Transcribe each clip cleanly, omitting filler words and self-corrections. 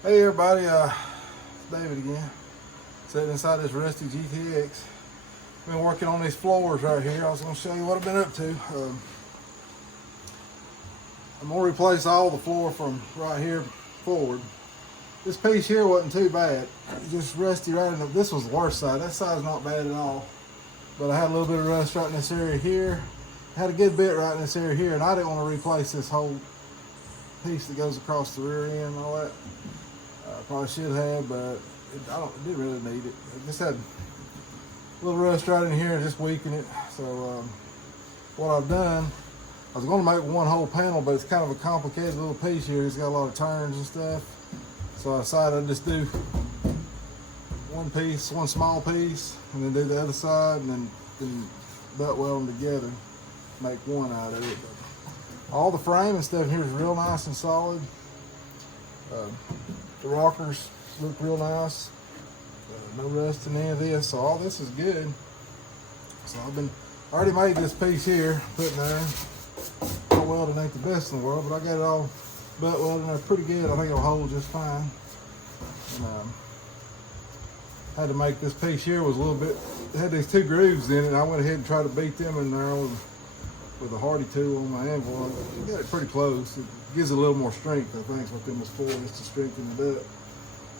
Hey everybody, it's David again. Sitting inside this rusty GTX. Been working on these floors right here. I was going to show you what I've been up to. I'm going to replace all the floor from right here forward. This piece here wasn't too bad. Just rusty right in the, this was the worst side. That side's not bad at all. But I had a little bit of rust right in this area here. I had a good bit right in this area here, and I didn't want to replace this whole piece that goes across the rear end and all that. Probably should have, but it didn't really need it. It just had a little rust right in here and just weakened it. So what I've done, I was going to make one whole panel, but it's kind of a complicated little piece here. It's got a lot of turns and stuff. So I decided I'd just do one piece, one small piece, and then do the other side, and then butt weld them together, make one out of it. But all the frame and stuff here is real nice and solid. The rockers look real nice. No rust in any of this, so all this is good. So I already made this piece here, put in there. My welding ain't the best in the world, but I got it all butt welded in there pretty good. I think it'll hold just fine. And had to make this piece here was a little bit, it had these two grooves in it, and I went ahead and tried to beat them in there with a hardy tool on my anvil. I got it pretty close. It gives it a little more strength, I think, is what them was for, just to strengthen it up.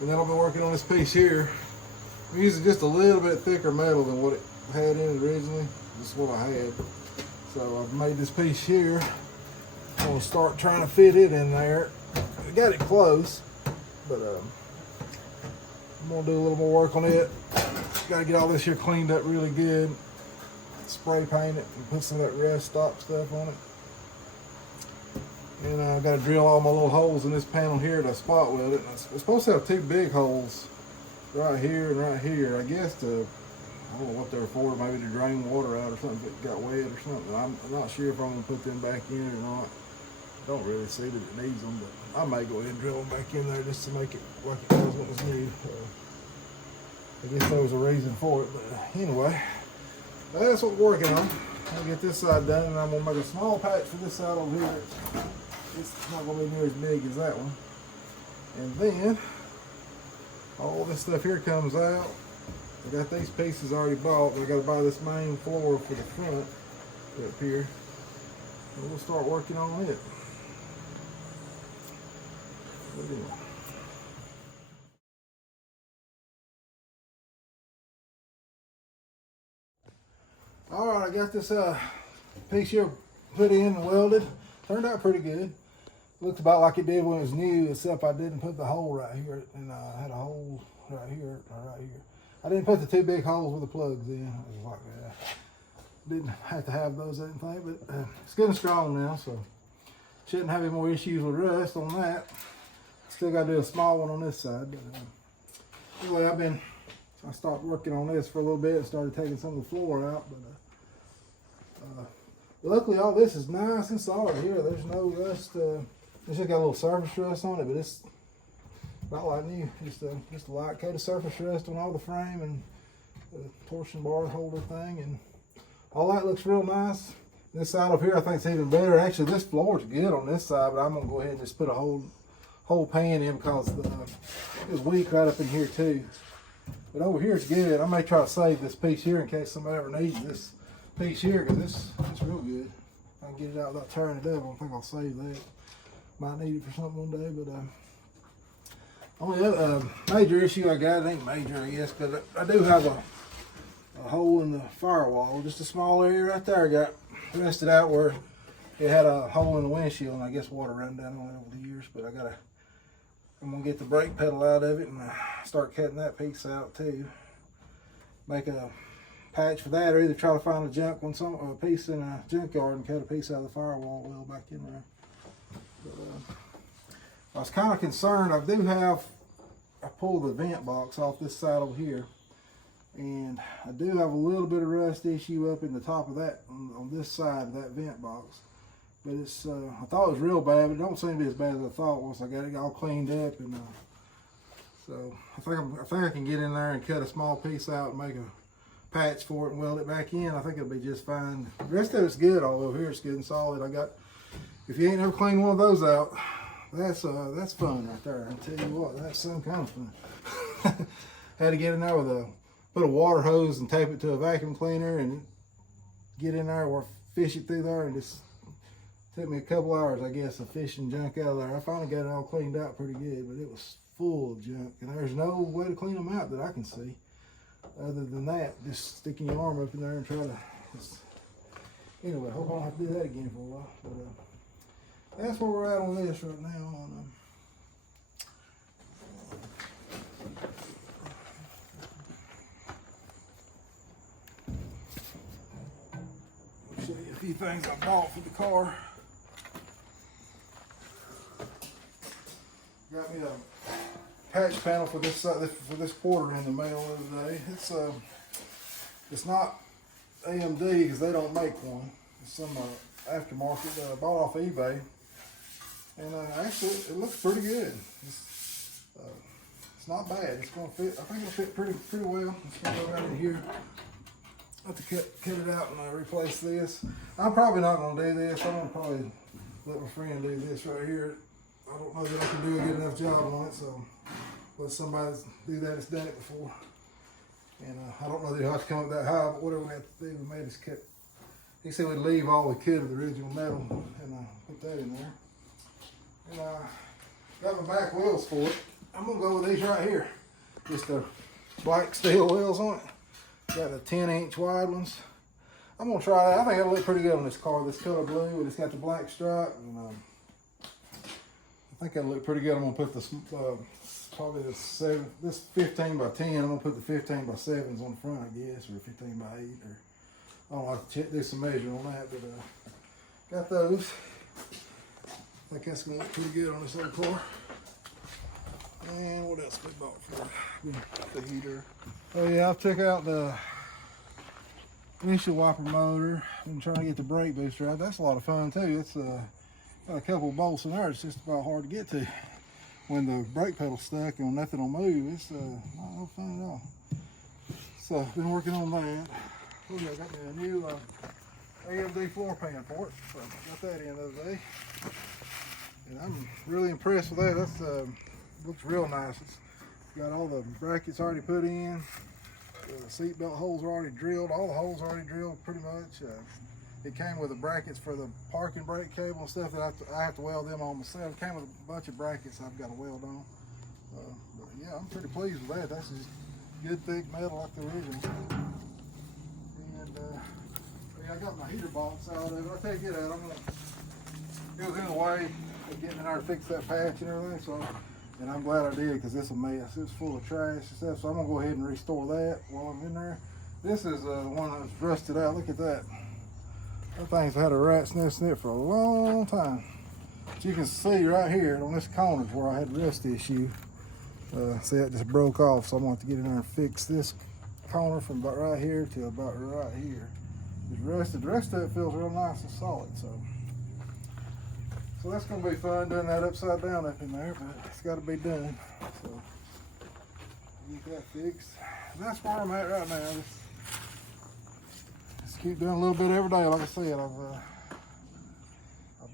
And then I'll be working on this piece here. I'm using just a little bit thicker metal than what it had in it originally. This is what I had. So I've made this piece here. I'm gonna start trying to fit it in there. I got it close, but I'm gonna do a little more work on it. Got to get all this here cleaned up really good. Spray paint it and put some of that rust stop stuff on it. And I've got to drill all my little holes in this panel here to spot weld it. It's supposed to have two big holes right here and right here. I guess to, I don't know what they're for, maybe to drain water out or something if it got wet or something. I'm not sure if I'm going to put them back in or not. I don't really see that it needs them, but I may go ahead and drill them back in there just to make it like it was what was new. I guess there was a reason for it, but anyway, that's what we're working on. I'll get this side done, and I'm going to make a small patch for this side over here. It's not going to be near as big as that one. And then, all this stuff here comes out. I got these pieces already bought, but I got to buy this main floor for the front up here. And we'll start working on it. But anyway. Alright, I got this piece here put in and welded. Turned out pretty good. Looked about like it did when it was new, except I didn't put the hole right here, and I had a hole right here or right here. I didn't put the two big holes with the plugs in. It was like that. Didn't have to have those, I didn't think, but it's good and strong now, so shouldn't have any more issues with rust on that. Still got to do a small one on this side, but anyway, I stopped working on this for a little bit and started taking some of the floor out, but luckily all this is nice and solid here. There's no rust. It's just got a little surface rust on it, but it's not like new. Just a light coat of surface rust on all the frame and the torsion bar holder thing, and all that looks real nice. This side over here I think it's even better. Actually, this floor is good on this side, but I'm gonna go ahead and just put a whole pan in because it was weak right up in here too. But over here it's good. I may try to save this piece here in case somebody ever needs this piece here, because it's real good. If I can get it out without tearing it up, I don't think I'll save that. Might need it for something one day, but only other major issue I got, it ain't major I guess, but I do have a hole in the firewall, just a small area right there. I got rusted out where it had a hole in the windshield, and I guess water ran down on it over the years, but I'm gonna get the brake pedal out of it and start cutting that piece out too. Make a patch for that, or either try to find a piece in a junkyard and cut a piece out of the firewall weld back in there. But, I was kind of concerned. I pulled the vent box off this side over here, and I do have a little bit of rust issue up in the top of that on this side of that vent box. But it's I thought it was real bad, but it don't seem to be as bad as I thought once I got it all cleaned up. And so I think I can get in there and cut a small piece out and make a patch for it and weld it back in. I think it'll be just fine. The rest of it's good all over here. It's good and solid. If you ain't ever cleaned one of those out, that's fun right there. I tell you what, that's some kind of fun. Had to get in there with put a water hose and tape it to a vacuum cleaner and get in there or fish it through there, and just took me a couple hours, I guess, of fishing junk out of there. I finally got it all cleaned out pretty good, but it was full of junk, and there's no way to clean them out that I can see. Other than that, just sticking your arm up in there and try to. Anyway, hope I don't have to do that again for a while. But that's where we're at on this right now. I'll show you a few things I bought for the car. Got me a patch panel for this quarter in the mail the other day. It's not AMD because they don't make one. It's some aftermarket that I bought off eBay, and actually it looks pretty good. It's not bad. It's gonna fit. I think it'll fit pretty well. It's gonna go right in here. I have to cut it out and replace this. I'm probably not gonna do this. I'm gonna probably let my friend do this right here. I don't know that I can do a good enough job on it, so let somebody do that that's done it before. And I don't know that he'll have to come up that high, but whatever we have to do, we made us cut. He said we'd leave all we could of the original metal and put that in there. And got my back wheels for it. I'm gonna go with these right here. Just the black steel wheels on it. Got the 10-inch wide ones. I'm gonna try that. I think it'll look pretty good on this car. This color blue, and it's got the black stripe. And I think that'll look pretty good. I'm gonna put this probably this 15 by 10. I'm gonna put the 15 by 7s on the front, I guess, or 15 by 8, or I don't have to do some measure on that, but got those. I think that's gonna look pretty good on this little car. And what else we bought for the heater? Oh yeah, I've took out the windshield wiper motor. I'm trying to get the brake booster out. That's a lot of fun too. It's got a couple of bolts in there. It's just about hard to get to. When the brake pedal's stuck and nothing will move, it's not no fun at all. So I've been working on that. Oh yeah, I got me a new AMD floor pan for it. So I got that in the other day. And I'm really impressed with that. That's looks real nice. It's got all the brackets already put in. The seat belt holes are already drilled. All the holes are already drilled pretty much. It came with the brackets for the parking brake cable and stuff that I have to weld them on myself. It came with a bunch of brackets I've got to weld on. But yeah, I'm pretty pleased with that. That's just good thick metal like the original. And yeah, I got my heater box out of it. I'll take it out. It was in the way of getting in there to fix that patch and everything. So, and I'm glad I did because it's a mess. It's full of trash and stuff. So I'm gonna go ahead and restore that while I'm in there. This is the one that's rusted out. Look at that. That thing's had a rat's nest in it for a long time. But you can see right here on this corner is where I had a rust issue. See, that just broke off, so I'm going to have to get in there and fix this corner from about right here to about right here. It's rusted. The rest of it feels real nice and solid, so that's going to be fun doing that upside down up in there, but it's got to be done. So get that fixed. And that's where I'm at right now. Just keep doing a little bit every day. Like I said, I've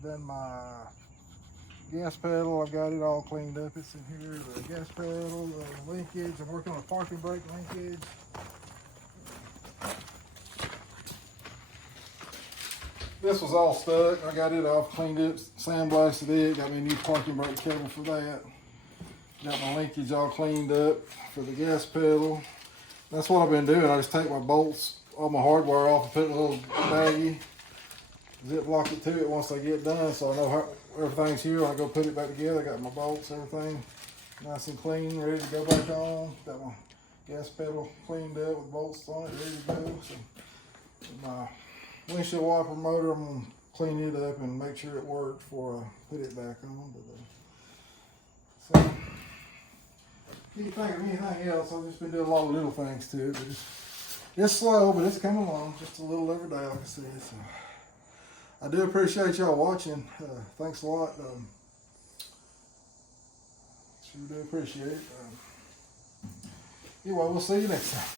done my gas pedal. I've got it all cleaned up. It's in here. The gas pedal, the linkage. I'm working on a parking brake linkage. This was all stuck. I got it off, cleaned it, sandblasted it. Got me a new parking brake cable for that. Got my linkage all cleaned up for the gas pedal. That's what I've been doing. I just take my bolts, all my hardware off, and put it in a little baggie, ziplock it to it once I get done, so I know how everything's here. When I go put it back together, I got my bolts, everything nice and clean, ready to go back on. Got my gas pedal cleaned up with bolts on it, ready to go. So my windshield wiper motor, I'm gonna clean it up and make sure it works before I put it back on. But, so, can't think of anything else. I've just been doing a lot of little things to it, but it's slow, but it's coming along just a little every day, like I said. So I do appreciate y'all watching. Thanks a lot. Sure do appreciate it. Anyway, we'll see you next time.